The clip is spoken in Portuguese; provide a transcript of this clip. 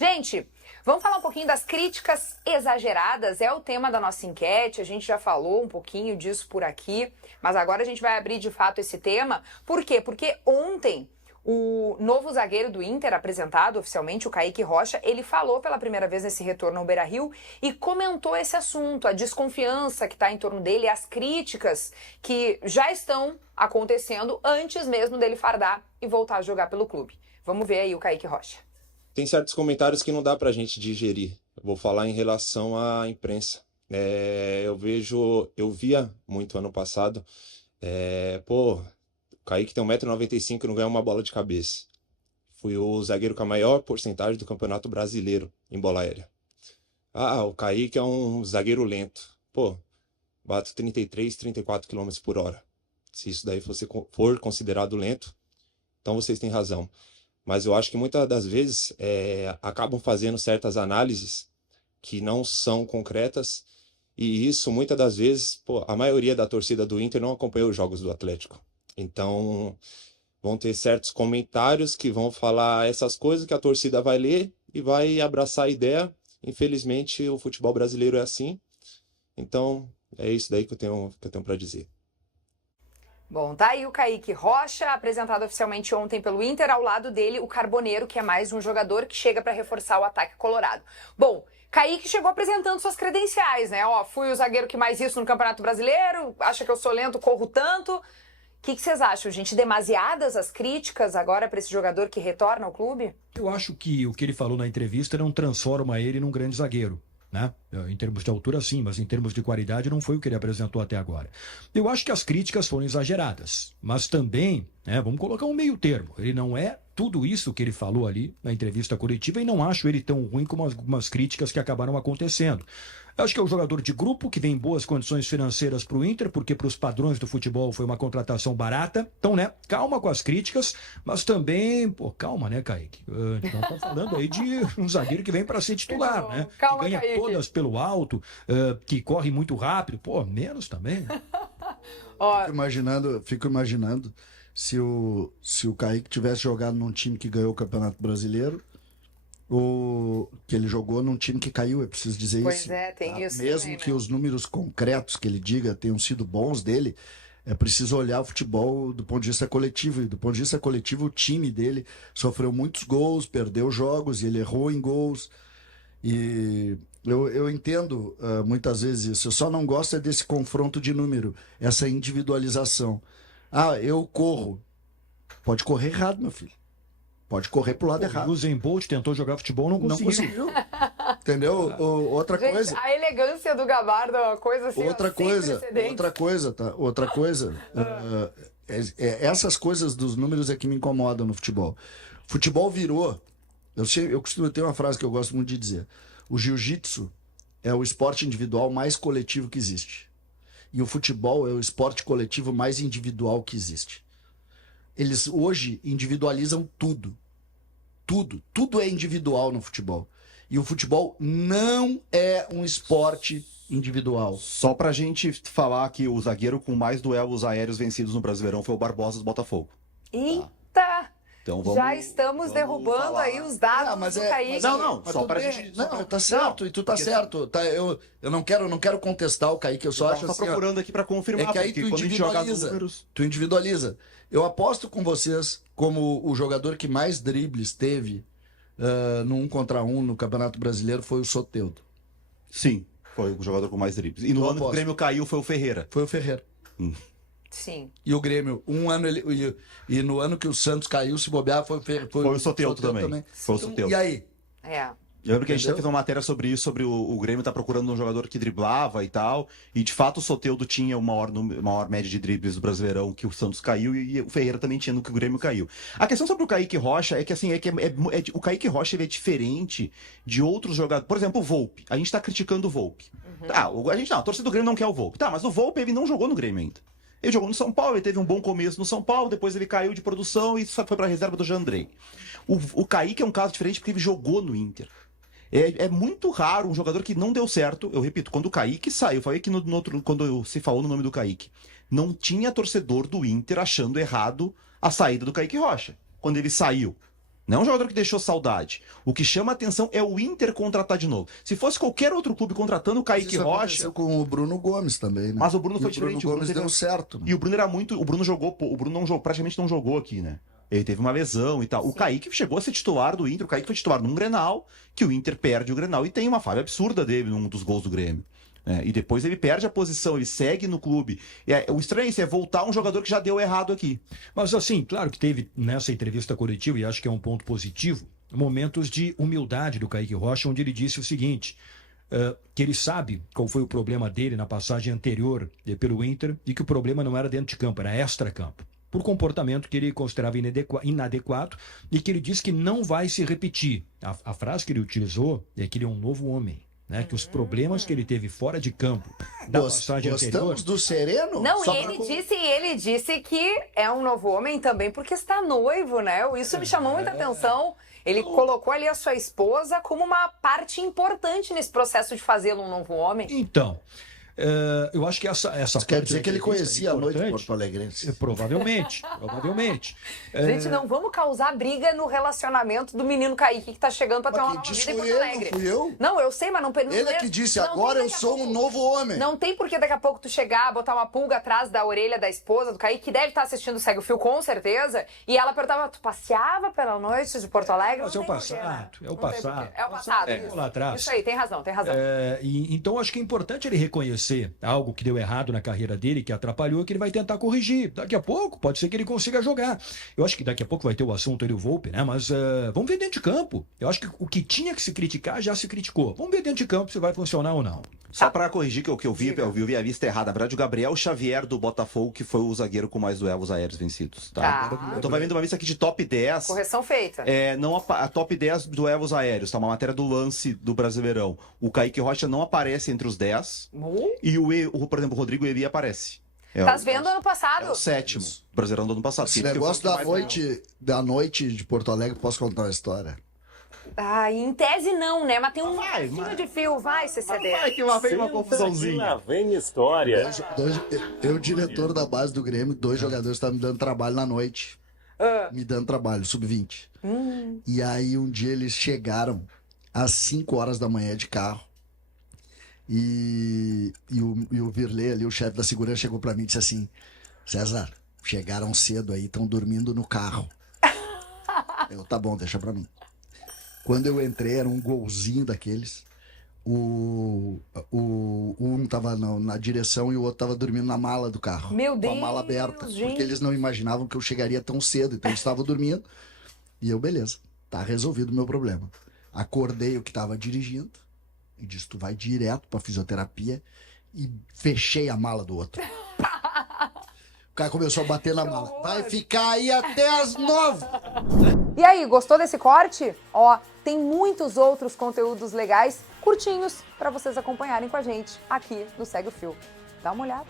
Gente, vamos falar um pouquinho das críticas exageradas, é o tema da nossa enquete, a gente já falou um pouquinho disso por aqui, mas agora a gente vai abrir de fato esse tema. Por quê? Porque ontem o novo zagueiro do Inter, apresentado oficialmente, o Kaique Rocha, ele falou pela primeira vez nesse retorno ao Beira-Rio e comentou esse assunto, a desconfiança que está em torno dele, as críticas que já estão acontecendo antes mesmo dele fardar e voltar a jogar pelo clube. Vamos ver aí o Kaique Rocha. Tem certos comentários que não dá pra gente digerir. Eu vou falar em relação à imprensa. Eu via muito ano passado, o Kaique tem 1,95 m e não ganha uma bola de cabeça. Fui o zagueiro com a maior porcentagem do Campeonato Brasileiro em bola aérea. O Kaique é um zagueiro lento. Bato 33, 34 km por hora. Se isso daí for considerado lento, então vocês têm razão. Mas eu acho que muitas das vezes acabam fazendo certas análises que não são concretas, e isso muitas das vezes, a maioria da torcida do Inter não acompanhou os jogos do Atlético. Então vão ter certos comentários que vão falar essas coisas que a torcida vai ler e vai abraçar a ideia. Infelizmente o futebol brasileiro é assim. Então é isso daí que eu tenho para dizer. Bom, tá aí o Kaique Rocha, apresentado oficialmente ontem pelo Inter, ao lado dele o Carboneiro, que é mais um jogador que chega para reforçar o ataque colorado. Bom, Kaique chegou apresentando suas credenciais, né? Fui o zagueiro que mais isso no Campeonato Brasileiro, acha que eu sou lento, corro tanto. O que vocês acham, gente? Demasiadas as críticas agora para esse jogador que retorna ao clube? Eu acho que o que ele falou na entrevista não transforma ele num grande zagueiro, né? Em termos de altura, sim, mas em termos de qualidade não foi o que ele apresentou até agora. Eu acho que as críticas foram exageradas, mas também, vamos colocar um meio termo. Ele não é tudo isso que ele falou ali na entrevista coletiva e não acho ele tão ruim como algumas críticas que acabaram acontecendo. Eu acho que é um jogador de grupo que vem em boas condições financeiras para o Inter, porque para os padrões do futebol foi uma contratação barata. Então, calma com as críticas, mas também, calma, né, Kaique? Não tá falando aí de um zagueiro que vem para ser titular, né? Calma, que ganha Kaique. Todas pelo alto, que corre muito rápido. Menos também. Fico imaginando se o Kaique tivesse jogado num time que ganhou o Campeonato Brasileiro, que ele jogou num time que caiu, é preciso dizer Pois isso. é, tem isso Mesmo também, que né? os números concretos que ele diga tenham sido bons dele, é preciso olhar o futebol do ponto de vista coletivo. E do ponto de vista coletivo, o time dele sofreu muitos gols, perdeu jogos, e ele errou em gols. E eu entendo muitas vezes isso. Eu só não gosto desse confronto de número, essa individualização. Eu corro. Pode correr errado, meu filho. Pode correr pro lado errado. O Usain Bolt tentou jogar futebol, não conseguiu. Entendeu? Outra Gente, coisa. a elegância do Gabardo é uma coisa assim, Outra sem coisa, precedentes. Essas coisas dos números é que me incomodam no futebol. Futebol virou. Eu costumo ter uma frase que eu gosto muito de dizer: o jiu-jitsu é o esporte individual mais coletivo que existe. E o futebol é o esporte coletivo mais individual que existe. Eles hoje individualizam tudo. Tudo é individual no futebol. E o futebol não é um esporte individual. Só pra gente falar que o zagueiro com mais duelos aéreos vencidos no Brasileirão foi o Barbosa do Botafogo. Eita! Então Já estamos derrubando falar. aí os dados do Kaique. Não, Mas só tudo pra bem. gente... Não, tá certo, e tu tá certo. Tá, eu não quero contestar o Kaique, eu só acho tá assim... procurando aqui pra confirmar, É que aí porque quando a gente joga números... Tu individualiza. Eu aposto com vocês como o jogador que mais dribles teve no 1 contra 1 no Campeonato Brasileiro foi o Soteldo. Sim, foi o jogador com mais dribles. E no ano que o Grêmio caiu foi o Ferreira. Foi o Ferreira. Sim. E o Grêmio, e no ano que o Santos caiu, se bobear, foi o Soteldo também. Foi o Soteldo. E aí? Eu lembro que a gente fez uma matéria sobre isso, sobre o Grêmio tá procurando um jogador que driblava e tal, e de fato o Soteldo tinha uma maior média de dribles do Brasileirão que o Santos caiu, e o Ferreira também tinha no que o Grêmio caiu. A questão sobre o Kaique Rocha é que assim, o Kaique Rocha ele é diferente de outros jogadores. Por exemplo, o Volpi. A gente tá criticando o Volpi. A torcida do Grêmio não quer o Volpi. Tá, mas o Volpi ele não jogou no Grêmio ainda. Ele jogou no São Paulo, ele teve um bom começo no São Paulo, depois ele caiu de produção e só foi pra reserva do Jandrei. O Kaique é um caso diferente porque ele jogou no Inter. É muito raro um jogador que não deu certo. Eu repito, quando o Kaique saiu, falei que quando se falou no nome do Kaique, não tinha torcedor do Inter achando errado a saída do Kaique Rocha. Quando ele saiu, Não é um jogador que deixou saudade. O que chama a atenção é o Inter contratar de novo. Se fosse qualquer outro clube contratando o Kaique Isso Rocha... aconteceu com o Bruno Gomes também, né? Mas o Bruno foi o Bruno diferente. Gomes deu certo. Né? E o Bruno era muito... O Bruno jogou... O Bruno praticamente não jogou aqui, né? Ele teve uma lesão e tal. Sim. O Kaique chegou a ser titular do Inter. O Kaique foi titular num Grenal, que o Inter perde o Grenal e tem uma falha absurda dele num dos gols do Grêmio. E depois ele perde a posição, ele segue no clube. O estranho é isso, é voltar um jogador que já deu errado aqui. Mas assim, claro que teve nessa entrevista coletiva, e acho que é um ponto positivo, momentos de humildade do Kaique Rocha, onde ele disse o seguinte, que ele sabe qual foi o problema dele na passagem anterior pelo Inter, e que o problema não era dentro de campo, era extra-campo. Por comportamento que ele considerava inadequado, e que ele disse que não vai se repetir. A frase que ele utilizou é que ele é um novo homem. Né, que os problemas que ele teve fora de campo da passagem anterior... Gostamos do Sereno? Não, e ele disse que é um novo homem também porque está noivo, né? Isso me chamou muita atenção. Ele colocou ali a sua esposa como uma parte importante nesse processo de fazê-lo um novo homem. Então... eu acho que essa quer dizer que ele conhecia a noite de Porto Alegre. Provavelmente. Gente, não vamos causar briga no relacionamento do menino Kaique que tá chegando pra ter uma nova vida em Porto Alegre. Não fui eu? Não, eu sei, mas não... Ele é que disse, agora eu sou um novo homem. Não tem por que daqui a pouco tu chegar, botar uma pulga atrás da orelha da esposa do Kaique, que deve estar assistindo o Segue o Fio, com certeza, e ela perguntava, tu passeava pela noite de Porto Alegre? Mas é o passado, É o passado, isso. Lá atrás. Isso aí, tem razão. Então acho que é importante ele reconhecer algo que deu errado na carreira dele, que atrapalhou, que ele vai tentar corrigir. Daqui a pouco, pode ser que ele consiga jogar. Eu acho que daqui a pouco vai ter o assunto ele, o Volpe, né? Mas vamos ver dentro de campo. Eu acho que o que tinha que se criticar, já se criticou. Vamos ver dentro de campo se vai funcionar ou não. Só para corrigir que eu vi a vista errada. Na verdade, o Gabriel Xavier do Botafogo, que foi o zagueiro com mais duelos aéreos vencidos. Tá? Eu tô vendo uma lista aqui de top 10. Correção feita. Não a top 10 duelos aéreos, tá? Uma matéria do Lance do Brasileirão. O Kaique Rocha não aparece entre os 10. E por exemplo, o Rodrigo Eli aparece. Estás vendo ano passado? É o 7º. Brasileirão do ano passado. Esse negócio da noite de Porto Alegre, posso contar uma história? Em tese não, né? Mas tem um fio de fio, vai, CCD. Vai que lá vem uma confusãozinha. Lá vem história. Eu, diretor da base do Grêmio, 2 jogadores estavam me dando trabalho na noite. Me dando trabalho, sub-20. E aí um dia eles chegaram às 5 horas da manhã de carro. E o Virley ali, o chefe da segurança, chegou pra mim e disse assim, César, chegaram cedo aí, estão dormindo no carro. Eu, tá bom, deixa pra mim. Quando eu entrei, era um golzinho daqueles. Um tava na direção e o outro tava dormindo na mala do carro. Meu Deus, com a mala aberta. gente. Porque eles não imaginavam que eu chegaria tão cedo. Então eles estavam dormindo. E eu, beleza, tá resolvido o meu problema. Acordei o que tava dirigindo. E disse, tu vai direto pra fisioterapia. E fechei a mala do outro. O cara começou a bater na mala. Vai ficar aí até as 9. E aí, gostou desse corte? Tem muitos outros conteúdos legais, curtinhos, para vocês acompanharem com a gente aqui no Segue o Fio. Dá uma olhada.